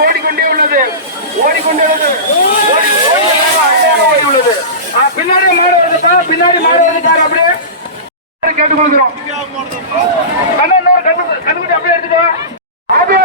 ஓடிக்கொண்டே உள்ளது. ஓடிக்கொண்டே உள்ளது. பின்னாடி மாடு வருதுப்பா பின்னாடி மாடு வந்துட்டாரு அப்படியே. கேட்டுக்கொள்கிறோம். கண்ணு கண்ணு கண்ணுக்குட்டி அப்படியே எடுத்துக்கோ அப்படியே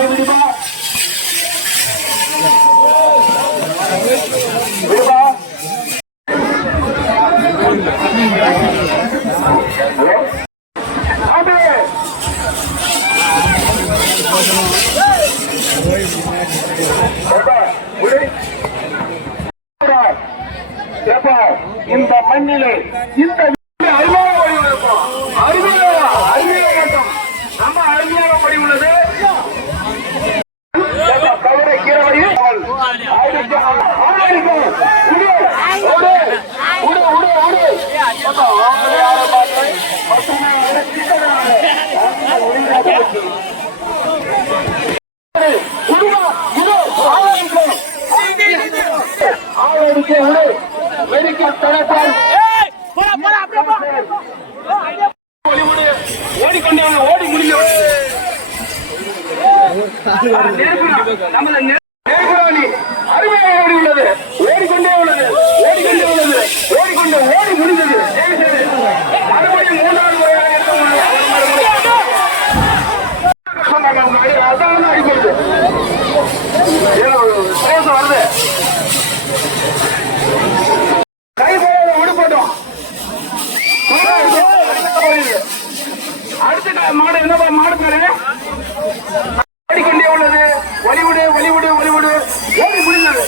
Everybody. கொண்டவங்க ஓடி முடிஞ்சவங்க அருமையாக ஓடி உள்ளது. ஓடிக்கொண்டே உள்ளது. ஓடிக்கொண்டே வருது. மாடு என்ன மாடு பேரு? ஓடிக்கொண்டே உள்ளது. ஒளிவுடு ஒளிவுடு ஒளிவுடு. ஓடி முடிந்தது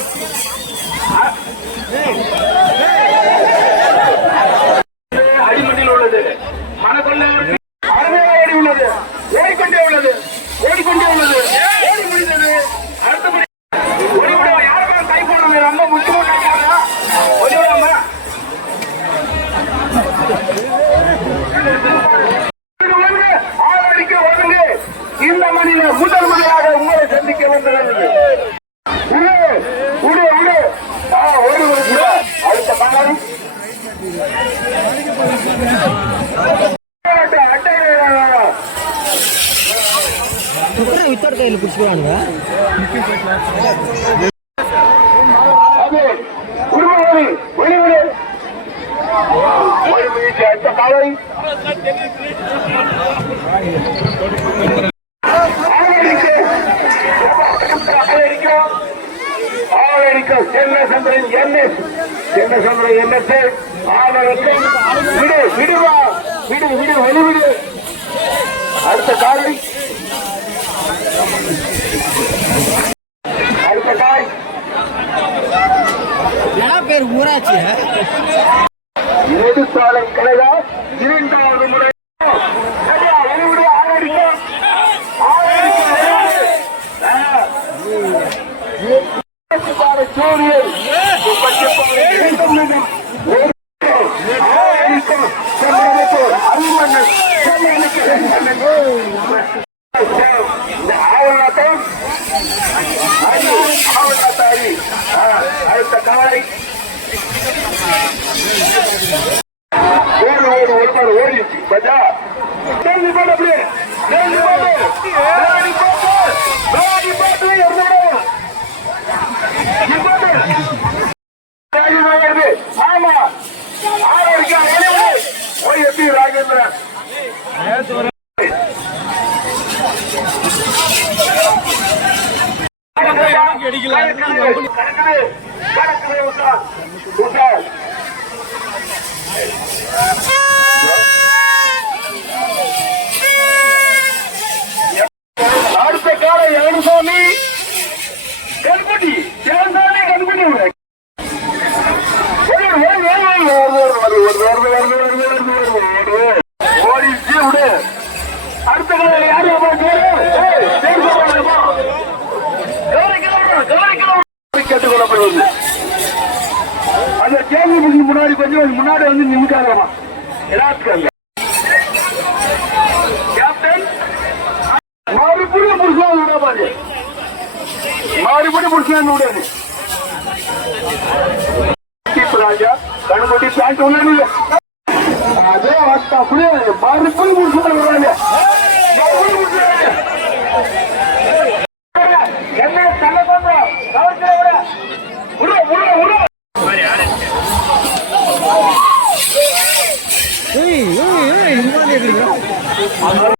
குத்துற வித்தோட கையில் பிடிச்சிக்கிறானுங்க என்ன சந்திரன் என்ன என்ன சந்திரன் என்னத்தை ஆவலுக்கும் விடு விடுவா விடு விடு வெளிவிடு. அடுத்த காரணி பேர் ஊராட்சி நெடுசாலை கழகா இரண்டு બધા દિલ્હી બોલો પ્લીઝ દિલ્હી બોલો દિલ્હી બોલો அடுத்த கால யாரு கேட்டுக்கொள்ளப்படுவது அந்த கேள்வி முன்னாடி கொஞ்சம் முன்னாடி வந்து நிமிக்காதமா எல்லாத்துக்கும் கேப்டன் மறுபடியும் புருஷன் விட மறுபடியும் புருஷன் விடாது ராஜா கண்ணுக்குட்டி பேண்ட் ஒண்ணு அதே அவஸ்தா அப்படியே மறுபடியும் புருஷன் விடுறாங்க இருக்கீங்க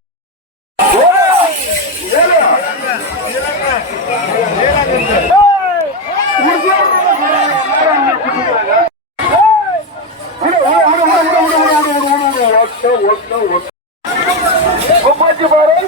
கொஞ்சம்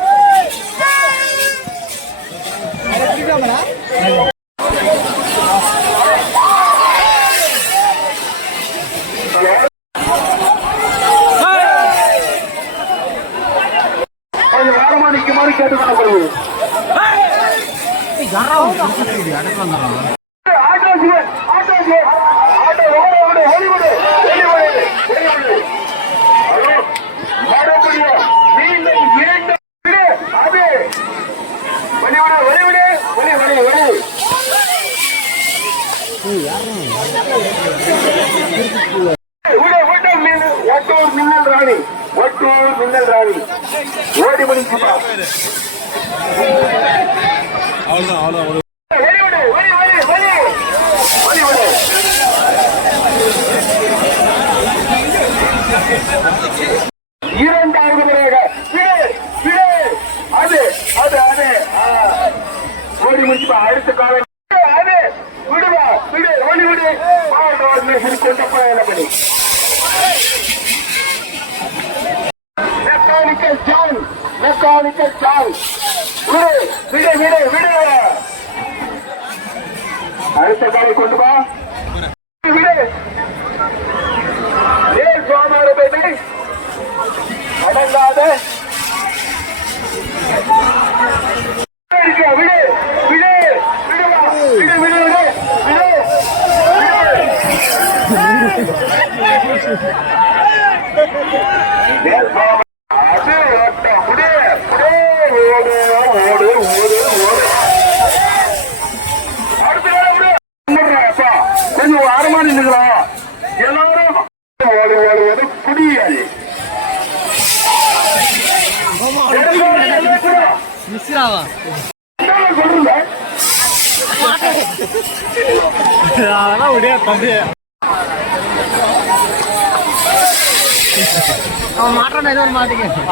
ஒட்டூர் மின்னல் ராணி ஒட்டூர் மின்னல் ராணி ஓடி முடிச்சுப்பா வெளிவிடு வெளி இரண்டாவது முறையாக. அது அது அது. ஓடி முடிச்சுப்பா அடுத்த காலம் அது. விடுவா விடு ஓடி விடு. கொண்ட பயணப்படி மெக்கானிக்கல் ஜான் மெக்கானிக்கல் ஜான் விடு விடு விடு விடு அடுத்த காலை கொண்டு வா விடு ஏன் சோமார பேபி அடங்காத விடு விடு விடு விடுவா விடு விடு விடு விடு அது ஓட்டம் விடு விடு ஓடு ஓடு ஓடு ஓடு அடுத்த வேலை விடு அப்பா கொஞ்சம் வாரமா நின்றுங்களா எல்லாரும் ஓடு ஓடு ஓடு மிஸ்ராவா சொல்லுங்க அதெல்லாம் விடியா தம்பி அவன் மாட்டான் ஏதோ ஒரு